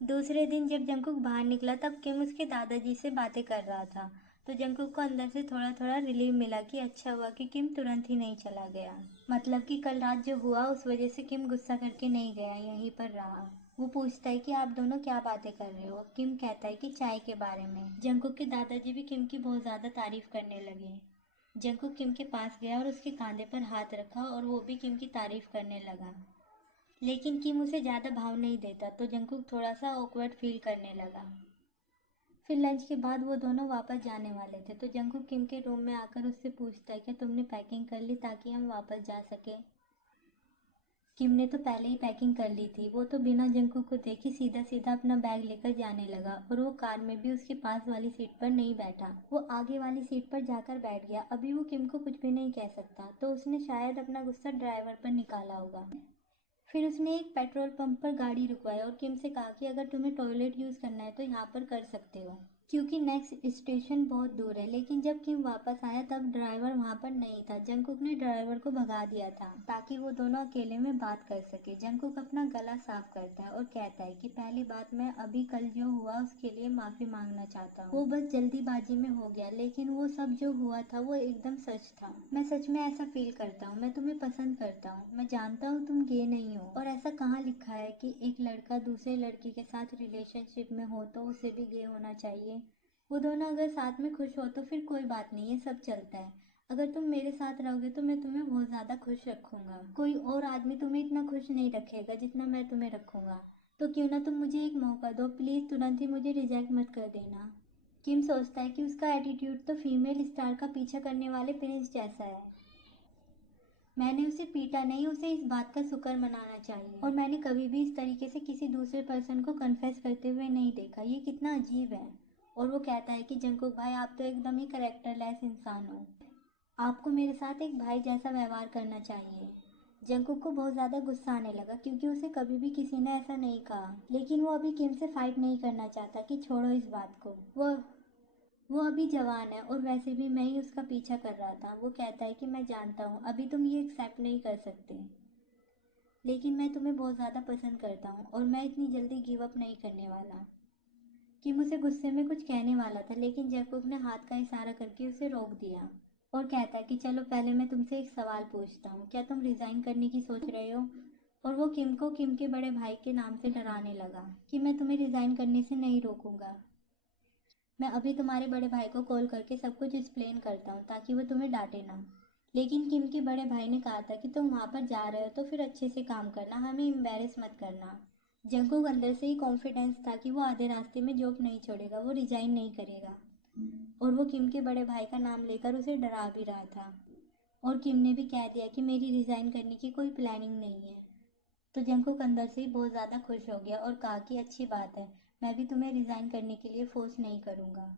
दूसरे दिन जब जंकुक बाहर निकला तब किम उसके दादाजी से बातें कर रहा था। तो जंकुक को अंदर से थोड़ा थोड़ा रिलीफ मिला कि अच्छा हुआ कि किम तुरंत ही नहीं चला गया। मतलब कि कल रात जो हुआ उस वजह से किम गुस्सा करके नहीं गया, यहीं पर रहा। वो पूछता है कि आप दोनों क्या बातें कर रहे हो। किम कहता है कि चाय के बारे में। जंकुक के दादाजी भी किम की बहुत ज़्यादा तारीफ करने लगे। जंकुक किम के पास गया और उसके कंधे पर हाथ रखा और वो भी किम की तारीफ करने लगा। लेकिन किम उसे ज़्यादा भाव नहीं देता तो जंकुक थोड़ा सा ऑकवर्ड फील करने लगा। फिर लंच के बाद वो दोनों वापस जाने वाले थे तो जंकुक किम के रूम में आकर उससे पूछता है कि तुमने पैकिंग कर ली ताकि हम वापस जा सके। किम ने तो पहले ही पैकिंग कर ली थी। वो तो बिना जंकुक को देखे सीधा सीधा अपना बैग लेकर जाने लगा और वो कार में भी उसके पास वाली सीट पर नहीं बैठा, वो आगे वाली सीट पर जाकर बैठ गया। अभी वो किम को कुछ भी नहीं कह सकता तो उसने शायद अपना गुस्सा ड्राइवर पर निकाला होगा। फिर उसने एक पेट्रोल पंप पर गाड़ी रुकवाई और किम से कहा कि अगर तुम्हें टॉयलेट यूज़ करना है तो यहाँ पर कर सकते हो, क्योंकि नेक्स्ट स्टेशन बहुत दूर है। लेकिन जब किम वापस आया तब ड्राइवर वहाँ पर नहीं था। जंकुक ने ड्राइवर को भगा दिया था ताकि वो दोनों अकेले में बात कर सके। जंकुक अपना गला साफ करता है और कहता है कि पहली बात, मैं अभी कल जो हुआ उसके लिए माफ़ी मांगना चाहता हूँ। वो बस जल्दीबाजी में हो गया, लेकिन वो सब जो हुआ था वो एकदम सच था। मैं सच में ऐसा फील करता हूँ, मैं तुम्हें पसंद करता हूँ। मैं जानता हूँ तुम गे नहीं हो, और ऐसा कहाँ लिखा है कि एक लड़का दूसरे लड़की के साथ रिलेशनशिप में हो तो उसे भी गे होना चाहिए। वो दोनों अगर साथ में खुश हो तो फिर कोई बात नहीं, ये सब चलता है। अगर तुम मेरे साथ रहोगे तो मैं तुम्हें बहुत ज़्यादा खुश रखूंगा। कोई और आदमी तुम्हें इतना खुश नहीं रखेगा जितना मैं तुम्हें रखूंगा। तो क्यों ना तुम मुझे एक मौका दो, प्लीज़ तुरंत ही मुझे रिजेक्ट मत कर देना। किम सोचता है कि उसका एटीट्यूड तो फीमेल स्टार का पीछा करने वाले प्रिंस जैसा है। मैंने उसे पीटा नहीं, उसे इस बात का शुक्र मनाना चाहिए। और मैंने कभी भी इस तरीके से किसी दूसरे पर्सन को कन्फेस करते हुए नहीं देखा, ये कितना अजीब है। और वो कहता है कि जंकुक भाई, आप तो एकदम ही करेक्टरलेस इंसान हो, आपको मेरे साथ एक भाई जैसा व्यवहार करना चाहिए। जंकुक को बहुत ज़्यादा गुस्सा आने लगा क्योंकि उसे कभी भी किसी ने ऐसा नहीं कहा। लेकिन वो अभी किम से फाइट नहीं करना चाहता कि छोड़ो इस बात को। वो अभी जवान है और वैसे भी मैं ही उसका पीछा कर रहा था। वो कहता है कि मैं जानता हूँ अभी तुम ये एक्सेप्ट नहीं कर सकते, लेकिन मैं तुम्हें बहुत ज़्यादा पसंद करता हूँ और मैं इतनी जल्दी गिव अप नहीं करने वाला। कि मुझे गुस्से में कुछ कहने वाला था लेकिन जैकब ने हाथ का इशारा करके उसे रोक दिया और कहता है कि चलो पहले मैं तुमसे एक सवाल पूछता हूँ, क्या तुम रिजाइन करने की सोच रहे हो। और वो किम को किम के बड़े भाई के नाम से डराने लगा कि मैं तुम्हें रिजाइन करने से नहीं रोकूंगा। मैं अभी तुम्हारे बड़े भाई को कॉल करके सब कुछ एक्सप्लेन करता हूँ ताकि वो तुम्हें डांटे ना। लेकिन किम के बड़े भाई ने कहा था कि तुम वहाँ पर जा रहे हो तो फिर अच्छे से काम करना, हमें एम्बेरस मत करना। जंकुक अंदर से ही कॉन्फिडेंस था कि वो आधे रास्ते में जॉब नहीं छोड़ेगा, वो रिजाइन नहीं करेगा। और वो किम के बड़े भाई का नाम लेकर उसे डरा भी रहा था। और किम ने भी कह दिया कि मेरी रिजाइन करने की कोई प्लानिंग नहीं है। तो जंकुक अंदर से ही बहुत ज़्यादा खुश हो गया और कहा कि अच्छी बात है, मैं भी तुम्हें रिजाइन करने के लिए फोर्स नहीं करूँगा।